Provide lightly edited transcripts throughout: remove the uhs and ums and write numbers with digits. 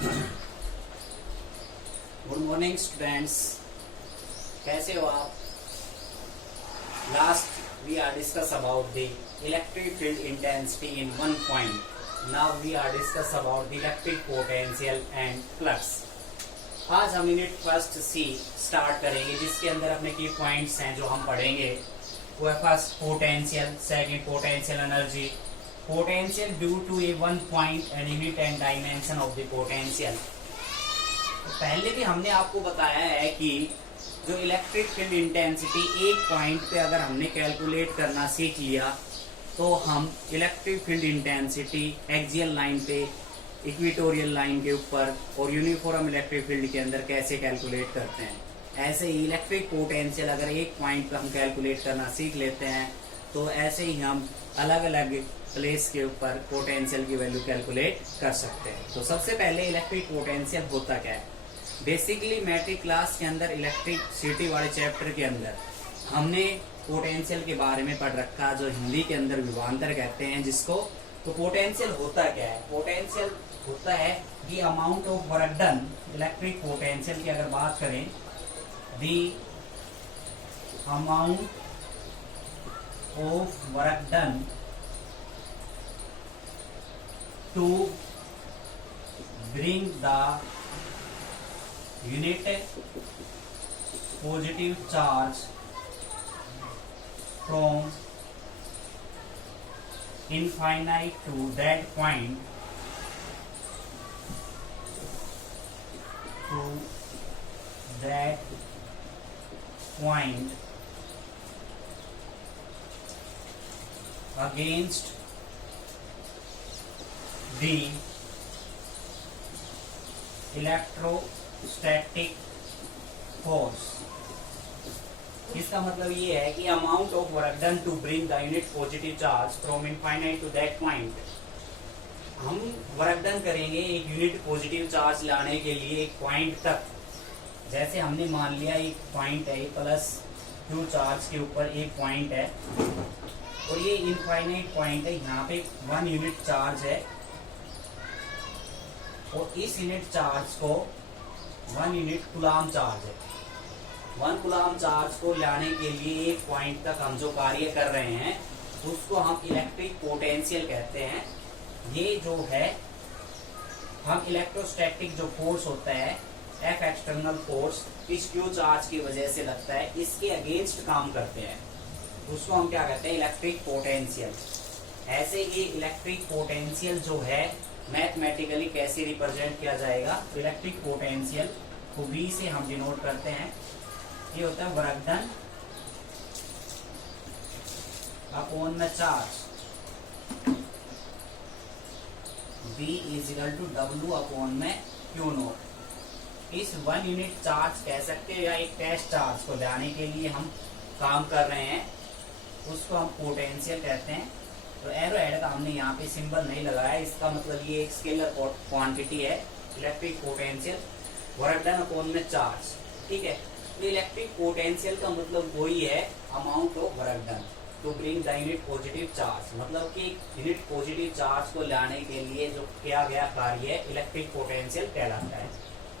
Good morning students, कैसे हो आप? Last we are discuss about the electric field intensity in one point. Now we are discuss about the electric potential and flux. आज हम unit first सी start करेंगे, जिसके अंदर अपने की पॉइंट्स हैं जो हम पढ़ेंगे। वो है first potential, second potential energy, potential due to a one point and unit and dimension of the potential. पहले भी हमने आपको बताया है कि जो इलेक्ट्रिक फील्ड इंटेंसिटी एक पॉइंट पे अगर हमने कैलकुलेट करना सीख लिया तो हम electric field intensity axial line पे, इक्वेटोरियल लाइन के ऊपर और यूनिफॉर्म इलेक्ट्रिक फील्ड के अंदर कैसे कैलकुलेट करते हैं। ऐसे ही इलेक्ट्रिक पोटेंशियल अगर एक पॉइंट पे हम कैलकुलेट करना सीख लेते हैं तो ऐसे ही हम अलग अलग प्लेस के ऊपर पोटेंशियल की वैल्यू कैलकुलेट कर सकते हैं। तो सबसे पहले इलेक्ट्रिक पोटेंशियल होता क्या है। बेसिकली मैट्रिक क्लास के अंदर इलेक्ट्रिसिटी वाले चैप्टर के अंदर हमने पोटेंशियल के बारे में पढ़ रखा, जो हिंदी के अंदर विभवांतर कहते हैं जिसको। तो पोटेंशियल होता क्या है? पोटेंशियल होता है कि amount of work done. Electric potential की अगर बात करें, the amount of work done to bring the unit positive charge from infinite to that point against the electrostatic force. इसका मतलब ये है कि amount of work done to bring the unit positive charge from infinite to that point. हम work done करेंगे एक unit positive charge लाने के लिए एक पॉइंट तक। जैसे हमने मान लिया एक पॉइंट है, प्लस क्यू चार्ज के ऊपर एक पॉइंट है और ये इनफाइनाइट पॉइंट है। यहाँ पे 1 यूनिट चार्ज है और इस यूनिट चार्ज को 1 यूनिट कूलाम चार्ज है। 1 कूलाम चार्ज को लाने के लिए एक पॉइंट तक हम जो कार्य कर रहे हैं उसको हम इलेक्ट्रिक पोटेंशियल कहते हैं। ये जो है हम इलेक्ट्रोस्टैटिक जो फोर्स होता है, एफ एक्सटर्नल फोर्स इस क्यू चार्ज की वजह से लगता है, इसके अगेंस्ट काम करते हैं, उसको हम क्या कहते हैं? Electric potential. ऐसे ये इलेक्ट्रिक पोटेंशियल जो है मैथमेटिकली कैसे रिप्रेजेंट किया जाएगा? इलेक्ट्रिक पोटेंशियल को V से हम डिनोट करते हैं। ये होता है वर्क डन अपॉन में charge, V is equal to W upon में Q नोट। इस 1 यूनिट चार्ज कह सकते हैं या एक टेस्ट चार्ज को लाने के लिए हम काम कर रहे हैं, उसको हम पोटेंशियल कहते हैं। तो एरो हेड का हमने यहाँ पे सिंबल नहीं लगाया, इसका मतलब ये एक स्केलर क्वांटिटी है, electric potential work done upon में चार्ज। ठीक है, तो इलेक्ट्रिक पोटेंशियल का मतलब वही है amount of work done to bring the unit positive charge. मतलब कि यूनिट पॉजिटिव चार्ज को लाने के लिए जो किया गया कार्य है इलेक्ट्रिक पोटेंशियल कहलाता है।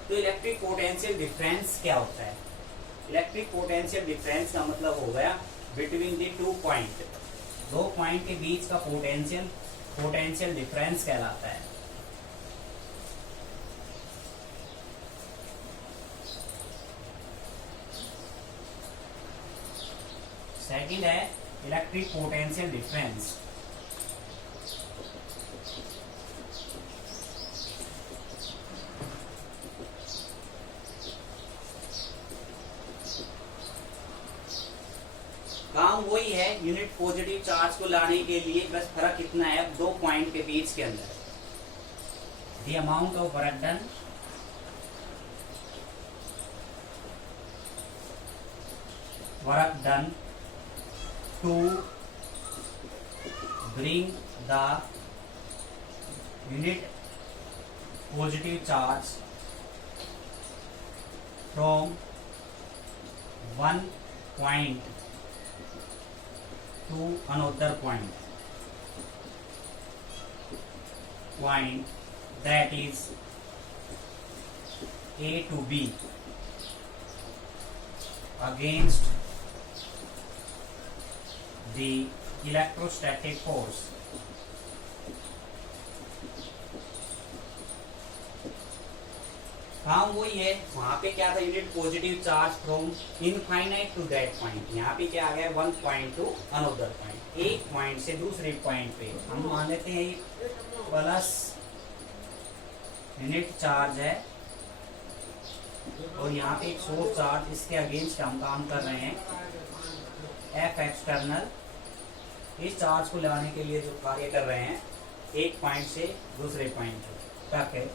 तो इलेक्ट्रिक पोटेंशियल डिफरेंस क्या होता है? इलेक्ट्रिक पोटेंशियल डिफरेंस का मतलब हो गया बिटवीन द 2 पॉइंट, 2 पॉइंट के बीच का पोटेंशियल डिफरेंस कहलाता है। सेकंड है इलेक्ट्रिक पोटेंशियल डिफरेंस। काम वही है यूनिट पॉजिटिव चार्ज को लाने के लिए, बस फर्क इतना है 2 पॉइंट के बीच के अंदर। The amount of work done to bring the unit positive charge from 1 point to another point that is A to B against the electrostatic force. काम वही है, वहां पे क्या था, unit positive charge from infinite to that point. यहाँ पे क्या आ गया, one point to another point, एक पॉइंट से दूसरे पॉइंट पे हम मान लेते हैं प्लस यूनिट चार्ज है और यहाँ पे एक सोर्स चार्ज, इसके अगेंस्ट हम काम कर रहे हैं। एफ एक्सटर्नल इस चार्ज को लगाने के लिए जो कार्य कर रहे हैं, एक पॉइंट से दूसरे पॉइंट तक है,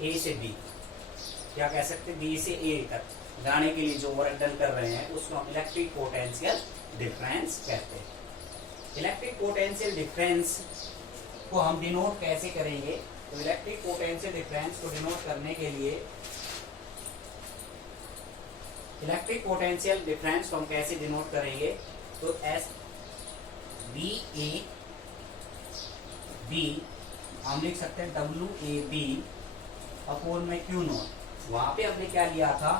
ए से बी, क्या कह सकते हैं, बी से ए तक जाने के लिए जो वर्क डन कर रहे हैं उसको हम इलेक्ट्रिक पोटेंशियल डिफरेंस कहते हैं। इलेक्ट्रिक पोटेंशियल डिफरेंस को हम डिनोट कैसे करेंगे, तो इलेक्ट्रिक पोटेंशियल डिफरेंस को डिनोट करने के लिए इलेक्ट्रिक पोटेंशियल डिफरेंस को हम कैसे डिनोट करेंगे, तो एस बी ए बी हम लिख सकते हैं डब्ल्यू ए बी अपोन में क्यू नोट। वहां पे हमने क्या लिया था,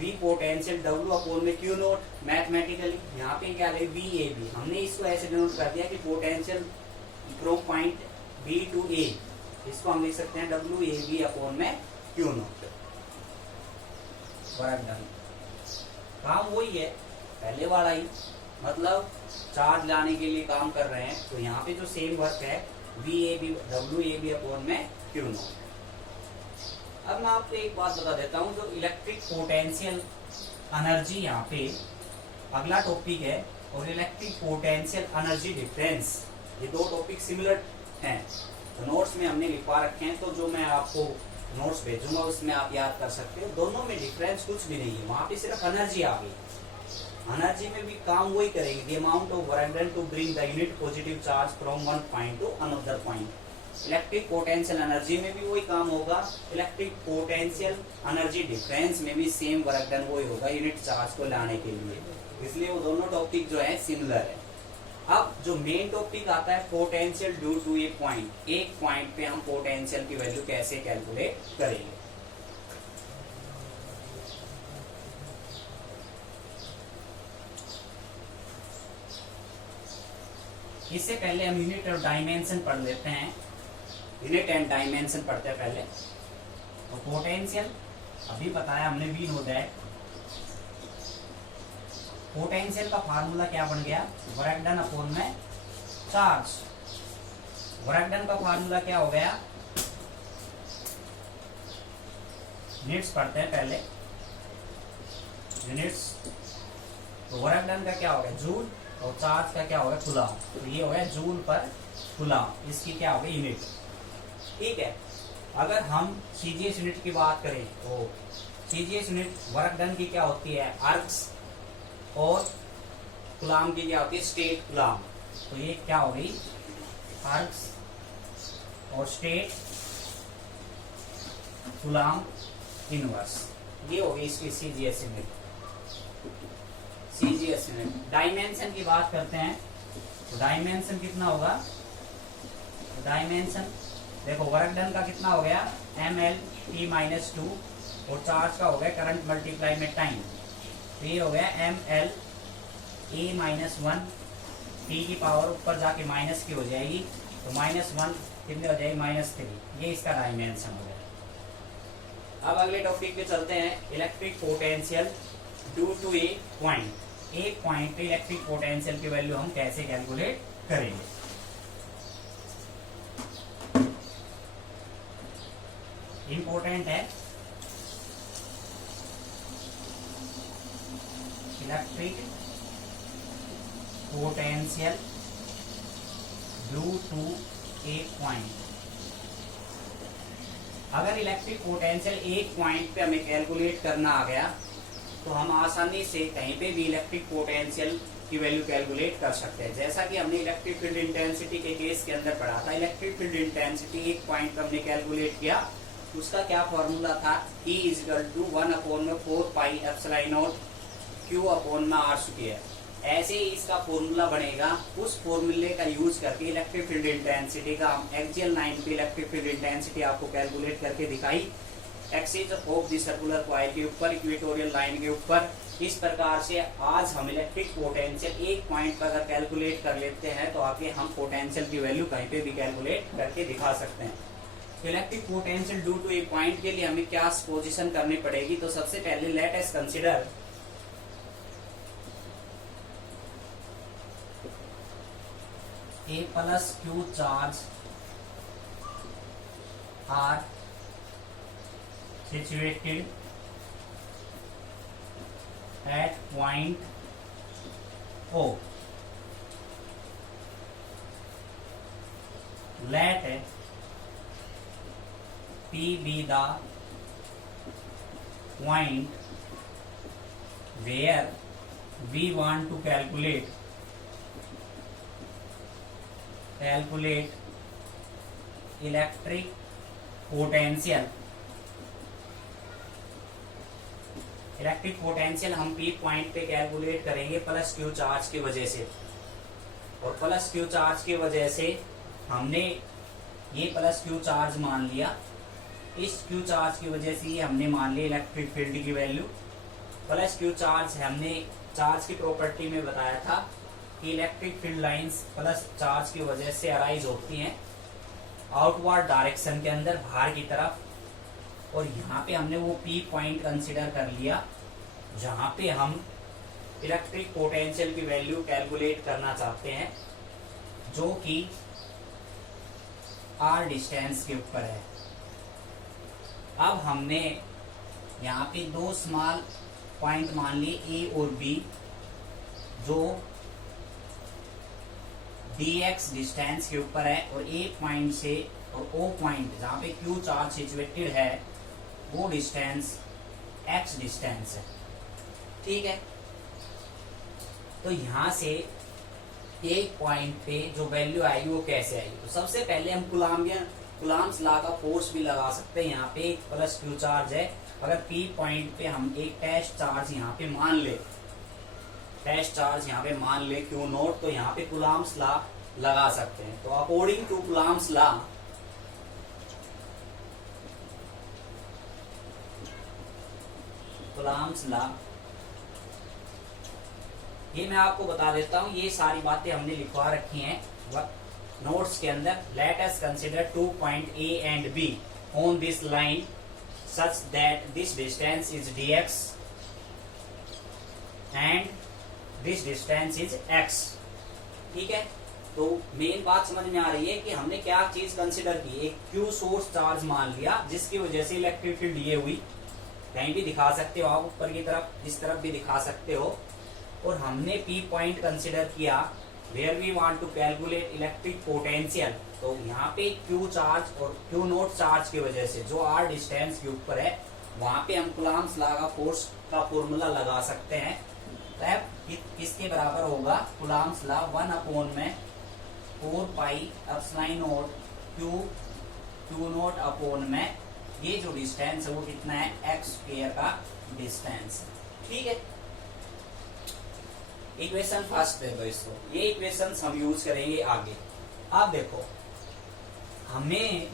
V पोटेंशियल W अपोन में क्यू नोट मैथमेटिकली। यहाँ पे क्या ले V A B, हमने इसको ऐसे डिनोट कर दिया कि potential from point B to A, इसको हम लिख सकते हैं W A B अपोन में क्यू नोट। वर्क डन, काम वही है पहले वाला ही, मतलब चार्ज लाने के लिए काम कर रहे हैं, तो यहाँ पे जो सेम वर्क है V A B W A B upon में क्यू नोट। अब मैं आपको एक बात बता देता हूं, जो इलेक्ट्रिक पोटेंशियल एनर्जी, यहाँ पे अगला टॉपिक है, और इलेक्ट्रिक पोटेंशियल एनर्जी डिफरेंस, ये दो टॉपिक सिमिलर हैं, तो नोट्स में हमने लिखवा रखे हैं, तो जो मैं आपको नोट्स भेजूंगा उसमें आप याद कर सकते हो। दोनों में डिफरेंस कुछ भी नहीं है, वहां पे सिर्फ एनर्जी आ गई। एनर्जी में भी काम वही करेगी, the amount of work done to bring the unit positive charge from one point to another point. Electric potential energy में भी वही काम होगा, इलेक्ट्रिक पोटेंशियल एनर्जी डिफरेंस में भी सेम वर्क डन वही होगा यूनिट चार्ज को लाने के लिए, इसलिए वो दोनों टॉपिक जो है सिमिलर है। अब जो मेन टॉपिक आता है potential due to a point, एक पॉइंट पे हम पोटेंशियल की वैल्यू कैसे कैलकुलेट करेंगे। इससे पहले हम यूनिट और डायमेंशन पढ़ लेते हैं, यूनिट एंड डायमेंशन पढ़ते हैं पहले। तो पोटेंशियल अभी बताया हमने, वी नो दैट पोटेंशियल का फार्मूला क्या बन गया, वर्क डन अपॉन में चार्ज। वर्क डन का फार्मूला क्या हो गया, यूनिट्स पढ़ते हैं पहले, यूनिट्स। तो वर्क डन का क्या हो गया, जूल, और चार्ज का क्या होगा, कूलम। तो ये हो गया जूल पर कूलम, इसकी क्या होगी, यूनिट। ठीक है, अगर हम सीजीएस यूनिट की बात करें तो सीजीएस यूनिट वर्क डन की क्या होती है, आर्क्स, और कूलम की क्या होती है, स्टेट कूलम। तो ये क्या हो गई, आर्क्स और स्टेट कूलम इनवर्स, ये हो गई इसकी CGS unit. CGS unit. Dimension की बात करते हैं, तो डायमेंशन कितना होगा, तो डायमेंशन देखो वर्क डन का कितना हो गया, ml(T-2), और चार्ज का हो गया करंट मल्टीप्लाई में टाइम, तो ये हो गया ml(A-1), T की पावर ऊपर जाके माइनस की हो जाएगी, तो -1 कितने हो जाएगी, -3। ये इसका डायमेंशन हो गया। अब अगले टॉपिक पे चलते हैं, electric potential due to a point. एक पॉइंट पे इलेक्ट्रिक पोटेंशियल की वैल्यू हम कैसे कैलकुलेट करेंगे। इंपॉर्टेंट है, electric potential due to a point. अगर इलेक्ट्रिक पोटेंशियल एक पॉइंट पे हमें कैलकुलेट करना आ गया, तो हम आसानी से कहीं पे भी इलेक्ट्रिक पोटेंशियल की वैल्यू कैलकुलेट कर सकते हैं। जैसा कि हमने इलेक्ट्रिक फील्ड इंटेंसिटी के केस के अंदर पढ़ा था, इलेक्ट्रिक फील्ड इंटेंसिटी एक पॉइंट पर हमने कैलकुलेट किया, उसका क्या फॉर्मूला था, E = 1/4πε0 Q/r²। ऐसे ही इसका फॉर्मूला बनेगा, उस फॉर्मूले का यूज करके इलेक्ट्रिक फील्ड इंटेंसिटी का हम एक्सियल लाइन पे इलेक्ट्रिक फील्ड इंटेंसिटी आपको कैलकुलेट करके दिखाई, axis of the circular coil के ऊपर, इक्वेटोरियल लाइन के ऊपर। इस प्रकार से आज हम इलेक्ट्रिक पोटेंशियल एक पॉइंट पर अगर कैलकुलेट कर लेते हैं तो आगे हम पोटेंशियल की वैल्यू कहीं पे भी कैलकुलेट करके दिखा सकते हैं। Electric potential due to a point के लिए हमें क्या पोजीशन करनी पड़ेगी, तो सबसे पहले let us consider A plus Q charge are situated at point O. Let P be the point where we want to calculate electric potential. Electric potential हम पी पॉइंट पे कैलकुलेट करेंगे प्लस क्यू चार्ज की वजह से, और plus Q charge की वजह से हमने ये प्लस क्यू चार्ज मान लिया, इस क्यू चार्ज की वजह से ये हमने मान लिया इलेक्ट्रिक फील्ड की वैल्यू। प्लस क्यू चार्ज हमने चार्ज की प्रॉपर्टी में बताया था कि electric field lines plus charge की वजह से अराइज होती हैं आउटवर्ड डायरेक्शन के अंदर, बाहर की तरफ। और यहाँ पे हमने वो पी पॉइंट कंसीडर कर लिया जहाँ पे हम इलेक्ट्रिक पोटेंशियल की वैल्यू कैलकुलेट करना चाहते हैं, जो कि आर डिस्टेंस के ऊपर है। अब हमने यहाँ पे दो स्मॉल पॉइंट मान लिए ए और बी, जो dx डिस्टेंस के ऊपर है, और ए पॉइंट से और ओ पॉइंट जहाँ पे क्यू चार्ज सिचुएटेड है वो डिस्टेंस x डिस्टेंस है। ठीक है, तो यहाँ से एक पॉइंट पे जो वैल्यू आएगी वो कैसे आएगी, तो सबसे पहले हम कुलाम्स लॉ का फोर्स भी लगा सकते हैं। यहाँ पे एक प्लस क्यू चार्ज है, अगर पी पॉइंट पे हम एक टेस्ट चार्ज यहाँ पे मान ले, टेस्ट चार्ज यहाँ पे मान ले क्यू नोट, तो यहाँ पे कुलाम्स लॉ लगा सकते हैं। तो अकॉर्डिंग टू कुलाम्स लॉ ये मैं आपको बता देता हूँ, ये सारी बातें हमने लिखवा रखी हैं नोट्स के अंदर। Let us consider 2 point A and B on this line such that this distance is dx and this distance is x। ठीक है, तो मेन बात समझ में आ रही है कि हमने क्या चीज कंसिडर की, एक क्यू सोर्स चार्ज मान लिया जिसकी वजह से इलेक्ट्रिक फील्ड ये हुई, कहीं भी दिखा सकते हो आप, ऊपर की तरफ इस तरफ भी दिखा सकते हो। और हमने पी पॉइंट कंसिडर किया where we want to calculate electric potential, तो यहाँ पे क्यू चार्ज और क्यू नोट चार्ज की वजह से जो आर डिस्टेंस के ऊपर है वहां पे हम कुलाम्स लॉ का फोर्स का फॉर्मूला लगा सकते हैं। तो किसके बराबर होगा, कुलाम्स लॉ 1 अपॉन में 4 pi epsilon note Q naught upon में ये जो डिस्टेंस है वो कितना है, एक्स स्क्वायर का डिस्टेंस। ठीक है, इक्वेशन फर्स्ट है दोस्तों, ये इक्वेशंस हम यूज करेंगे आगे। अब देखो, हमें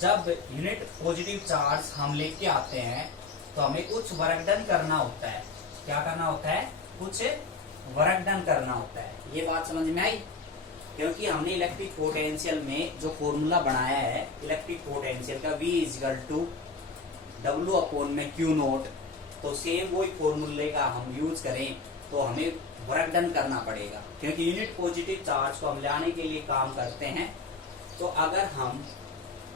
जब यूनिट पॉजिटिव चार्ज हम लेके आते हैं तो हमें कुछ वर्क डन करना होता है। क्या करना होता है, कुछ वर्क डन करना होता है। ये बात समझ में आई, क्योंकि हमने इलेक्ट्रिक पोटेंशियल में जो फॉर्मूला बनाया है इलेक्ट्रिक पोटेंशियल का V = W अपॉन में क्यू नोट, तो सेम वही फॉर्मूले का हम यूज करें तो हमें वर्क डन करना पड़ेगा, क्योंकि यूनिट पॉजिटिव चार्ज को हम लाने के लिए काम करते हैं। तो अगर हम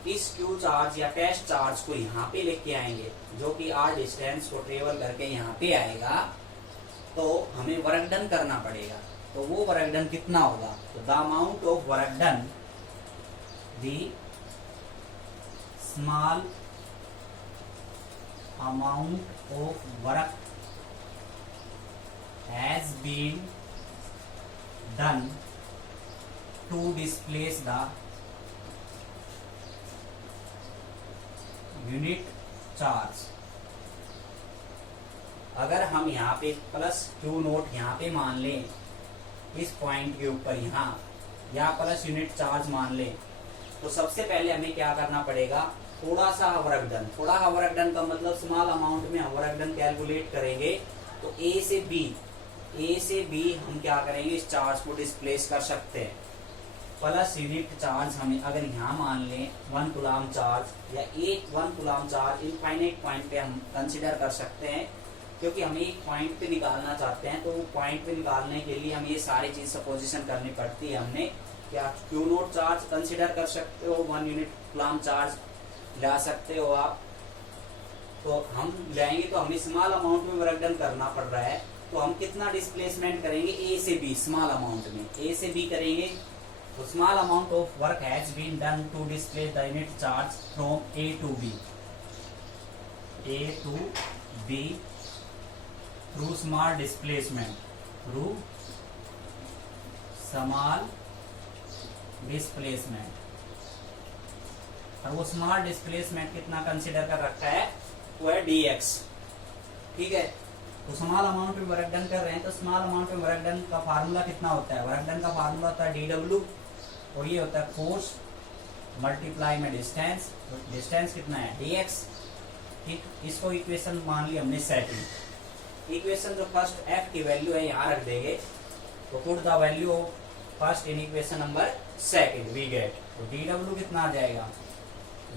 इस क्यू चार्ज या टेस्ट चार्ज को यहाँ पे लेके आएंगे जो कि आर डिस्टेंस को ट्रेवल करके यहाँ पे आएगा, तो हमें वर्क डन करना पड़ेगा। तो वो वर्क डन कितना होगा, तो the amount of work done, the small amount of work has been done to displace the unit charge अगर हम यहाँ पे प्लस क्यू नोट यहाँ पे मान लें इस पॉइंट के ऊपर यहाँ, या प्लस यूनिट चार्ज मान लें, तो सबसे पहले हमें क्या करना पड़ेगा, थोड़ा सा वर्क डन। थोड़ा वर्क डन का मतलब स्मॉल अमाउंट में हम वर्क डन कैलकुलेट करेंगे। तो ए से बी हम क्या करेंगे, इस चार्ज को डिस्प्लेस कर सकते हैं। प्लस यूनिट चार्ज हमें अगर यहाँ मान लें 1 कूलम चार्ज या 1 कूलम चार्ज इनफाइनाइट पॉइंट पे हम कंसिडर कर सकते हैं, क्योंकि हमें एक पॉइंट पे निकालना चाहते हैं। तो वो पॉइंट पे निकालने के लिए हमें ये सारी चीज सपोजिशन करनी पड़ती है। हमने क्या क्यू नोट चार्ज कंसिडर कर सकते हो, 1 यूनिट कूलम चार्ज ला सकते हो आप। तो हम जाएंगे तो हमें स्मॉल अमाउंट में वर्क डन करना पड़ रहा है, तो हम कितना डिस्प्लेसमेंट करेंगे, ए से बी स्मॉल अमाउंट में ए से बी करेंगे। तो small amount of work has been done to displace the unit charge from A to B through small displacement, और वो स्मॉल डिस्प्लेसमेंट कितना कंसिडर कर रखा है, वो है dx। ठीक है, तो स्मॉल अमाउंट में वर्क डन कर रहे हैं, तो स्मॉल अमाउंट में वर्क डन का फार्मूला कितना होता है, वर्क डन का फार्मूला होता है dw, और ये होता है फोर्स मल्टीप्लाई में डिस्टेंस। तो डिस्टेंस कितना है, dx। ठीक, इसको इक्वेशन मान ली हमने सेकंड। इक्वेशन जो फर्स्ट f की वैल्यू है यहाँ रख देंगे, तो put the value of first in equation number second we get. तो dw कितना आ जाएगा,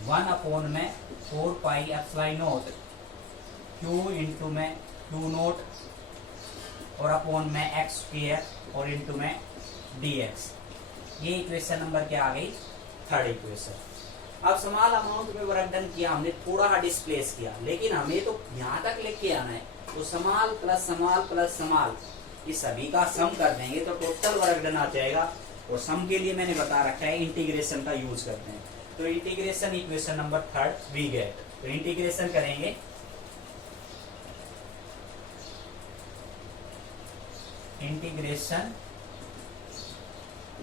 1 में 4 pi epsilon naught q into में q नोट और अपॉन में x स्क्वायर और इंटू में dx। ये इक्वेशन नंबर क्या आ गई, थर्ड इक्वेशन। अब स्मॉल अमाउंट में वर्क डन किया हमने, थोड़ा डिस्प्लेस किया, लेकिन हमें तो यहाँ तक लेके आना है। तो small plus small plus small, ये सभी का सम कर देंगे तो टोटल वर्क डन आ जाएगा। और सम के लिए मैंने बता रखा है इंटीग्रेशन का यूज करते हैं। तो integration equation number third we get. तो इंटीग्रेशन करेंगे, integration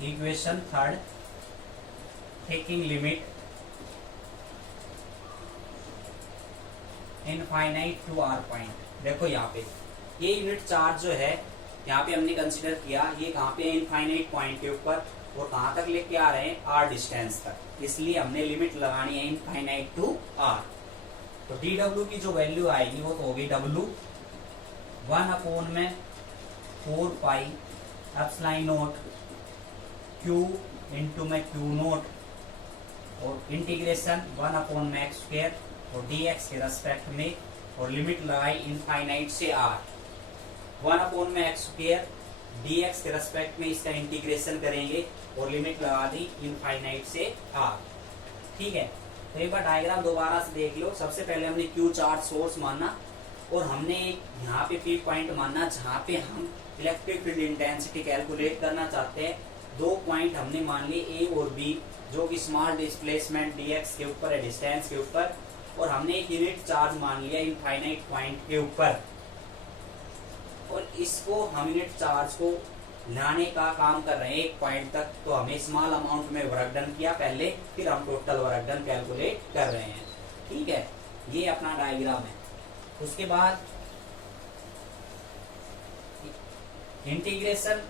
equation third taking limit infinite to R point. देखो यहाँ पे ये यूनिट चार्ज जो है यहाँ पे हमने कंसिडर किया, ये कहाँ पे इनफाइनाइट पॉइंट के ऊपर, और कहाँ तक लेके आ रहे हैं, आर डिस्टेंस तक। इसलिए हमने लिमिट लगानी है इनफाइनाइट टू आर। तो dw की जो वैल्यू आएगी वो तो होगी w 1 में 4 pi epsilon naught q into में q नोट और इंटीग्रेशन 1 में x स्क्वायर और dx के रेस्पेक्ट में, और लिमिट लगाई इनफाइनाइट से r। 1 में x स्क्वायर dx के रेस्पेक्ट में इसका इंटीग्रेशन करेंगे और लिमिट लगा दी इनफाइनाइट से r। ठीक है, तो एक बार डायग्राम दोबारा से देख लो। सबसे पहले हमने q चार्ज सोर्स माना, और हमने यहाँ पे पी पॉइंट मानना जहाँ पे हम इलेक्ट्रिक फील्ड इंटेंसिटी कैलकुलेट करना चाहते हैं। 2 पॉइंट हमने मान लिए ए और बी, जो कि स्मॉल डिस्प्लेसमेंट dx के ऊपर है, डिस्टेंस के ऊपर, और हमने एक यूनिट चार्ज मान लिया इनफाइनाइट पॉइंट के ऊपर। और इसको हम यूनिट चार्ज को लाने का काम कर रहे हैं एक पॉइंट तक। तो हमें स्मॉल अमाउंट में वर्क डन किया पहले, फिर हम टोटल वर्क डन कैलकुलेट कर रहे हैं। ठीक है, ये अपना डायग्राम है। उसके बाद इंटीग्रेशन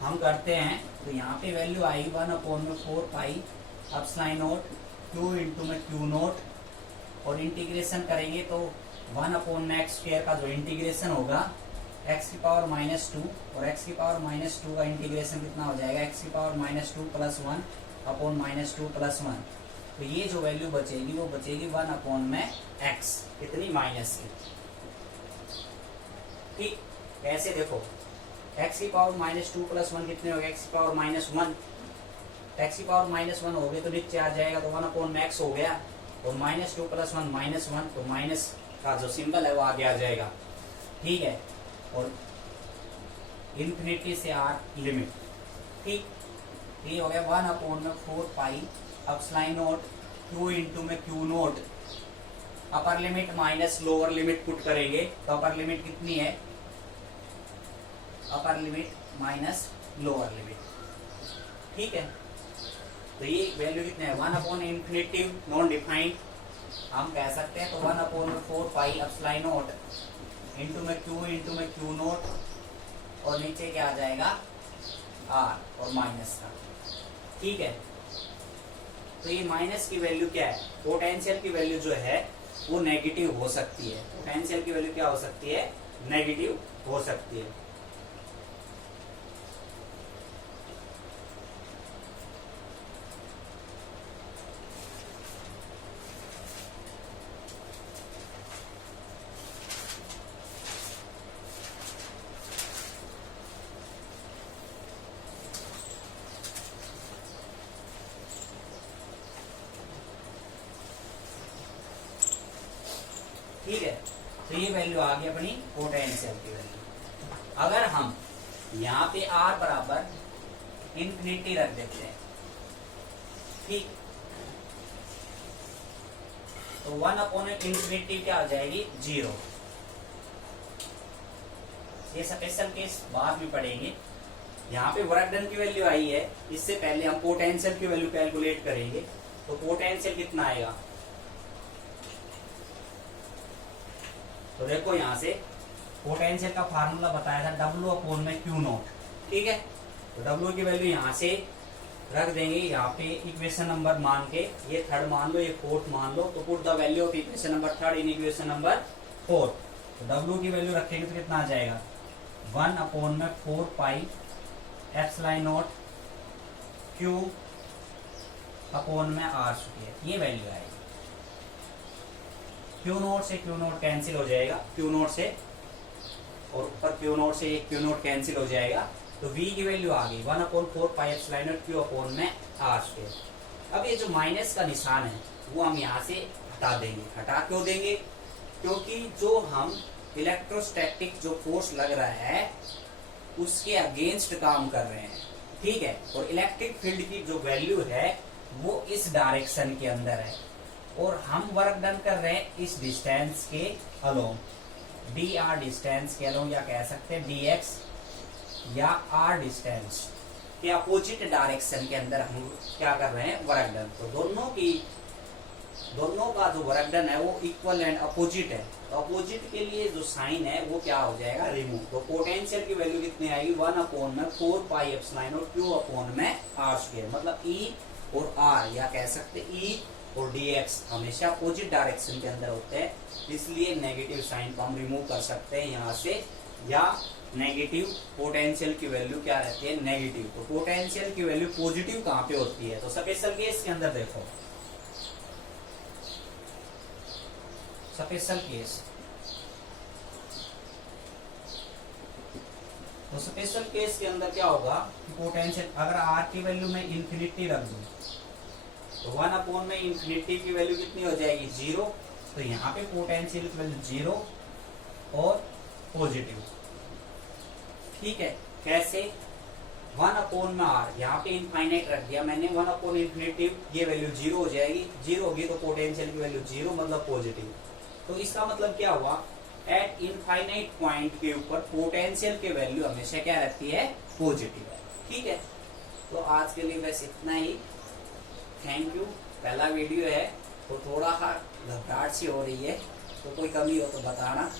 हम करते हैं, तो यहाँ पे वैल्यू आएगी 1 में 4 pi epsilon naught q into में q नोट, और इंटीग्रेशन करेंगे तो 1 में x स्क्वायर का जो इंटीग्रेशन होगा x की पावर -2, और x की पावर -2 का इंटीग्रेशन कितना हो जाएगा, x की पावर -2 प्लस 1 अपॉन -2 प्लस 1। तो ये जो वैल्यू बचेगी वो बचेगी 1 में x, कितनी, माइनस की। ठीक, कैसे देखो, x की पावर -2 प्लस 1 कितने हो गए, x की पावर -1। x की पावर -1 हो गए तो नीचे आ जाएगा, तो 1 में x हो गया, और -2 प्लस 1 -1, तो माइनस का जो सिंबल है वो आगे आ जाएगा। ठीक है, और इन्फिनिटी से आर लिमिट। ठीक, ये हो गया 1 में 4 pi epsilon naught q into में q note, upper limit minus lower limit put करेंगे, तो अपर लिमिट कितनी है, upper limit minus lower limit. ठीक है, तो ये वैल्यू कितने है, 1 इन्फिनिटी नॉन डिफाइंड हम कह सकते हैं। तो 1 में 4 पाई एप्सिलॉन नॉट इंटू में क्यू नोट और नीचे क्या आ जाएगा आर और माइनस का। ठीक है, तो ये माइनस की वैल्यू क्या है, पोटेंशियल की वैल्यू जो है वो नेगेटिव हो सकती है। पोटेंशियल की वैल्यू क्या हो सकती है, नेगेटिव हो सकती है। ठीक है, तो ये वैल्यू आ गई अपनी पोटेंशियल की वैल्यू। अगर हम यहाँ पे आर बराबर इंफिनिटी रख देते हैं, ठीक, तो 1/इंफिनिटी क्या आ जाएगी, 0। ये स्पेशल केस बाद में पढ़ेंगे। यहाँ पे वर्क डन की वैल्यू आई है, इससे पहले हम पोटेंशियल की वैल्यू कैलकुलेट करेंगे। तो पोटेंशियल कितना आएगा, तो देखो यहाँ से पोटेंशियल का फार्मूला बताया था W/Q0। ठीक है, तो W की वैल्यू यहाँ से रख देंगे, यहाँ पे इक्वेशन नंबर मान के, ये थर्ड मान लो, ये फोर्थ मान लो, तो put the value of equation number third in equation number fourth. तो W की वैल्यू रखेंगे तो कितना आ जाएगा, 1/4 पाई एप्सिलॉन नॉट Q अपॉन में R स्क्वायर, ये वैल्यू आएगी। क्यू नोट से क्यू नोट कैंसिल हो जाएगा, क्यू नोट से और ऊपर क्यू नोट से क्यू नोट कैंसिल हो जाएगा, तो v की वैल्यू आ गई 1/4 पाई एप्सिलॉन नॉट Q अपॉन में R स्क्वायर। अब ये जो माइनस का निशान है वो हम यहाँ से हटा देंगे। हटा क्यों देंगे, क्योंकि जो हम इलेक्ट्रोस्टैटिक जो फोर्स लग रहा है उसके अगेंस्ट काम कर रहे हैं। ठीक है, और इलेक्ट्रिक फील्ड की जो वैल्यू है वो इस डायरेक्शन के अंदर है और हम वर्क डन कर रहे हैं इस डिस्टेंस के अलोंग, dr डिस्टेंस के अलोंग, या कह सकते हैं dx या r डिस्टेंस के अपोजिट डायरेक्शन के अंदर हम क्या कर रहे हैं, वर्क डन। तो दोनों का जो वर्क डन है वो इक्वल एंड अपोजिट है। तो अपोजिट के लिए जो साइन है वो क्या हो जाएगा, रिमूव। तो पोटेंशियल की वैल्यू कितनी आएगी, 1/4 पाई एप्सिलॉन नॉट Q अपॉन में R स्क्वायर। मतलब E और R, या कह सकते E और dx हमेशा अपोजिट डायरेक्शन के अंदर होते हैं, इसलिए नेगेटिव साइन को हम रिमूव कर सकते हैं यहाँ से। या नेगेटिव पोटेंशियल की वैल्यू क्या रहती है, नेगेटिव। तो पोटेंशियल की वैल्यू पॉजिटिव कहाँ पे होती है, तो स्पेशल केस के अंदर देखो, स्पेशल केस, तो स्पेशल केस के अंदर क्या होगा कि पोटेंशियल अगर r की वैल्यू में इंफिनिटी रख दूं तो 1/इंफिनिटी की वैल्यू कितनी हो जाएगी, 0। तो यहाँ पे पोटेंशियल की वैल्यू 0 और पॉजिटिव। ठीक है, कैसे, 1/r, यहाँ पे इनफाइनाइट रख दिया मैंने, 1/इंफिनिटी, ये वैल्यू 0 हो जाएगी। 0 होगी तो पोटेंशियल की वैल्यू 0, मतलब पॉजिटिव। तो इसका मतलब क्या हुआ, एट इनफाइनाइट पॉइंट के ऊपर पोटेंशियल की वैल्यू हमेशा क्या रहती है, पॉजिटिव है। ठीक है, तो आज के लिए बस इतना ही। Thank you. पहला वीडियो है तो थोड़ा घबराहट सी हो रही है, तो कोई कमी हो तो बताना।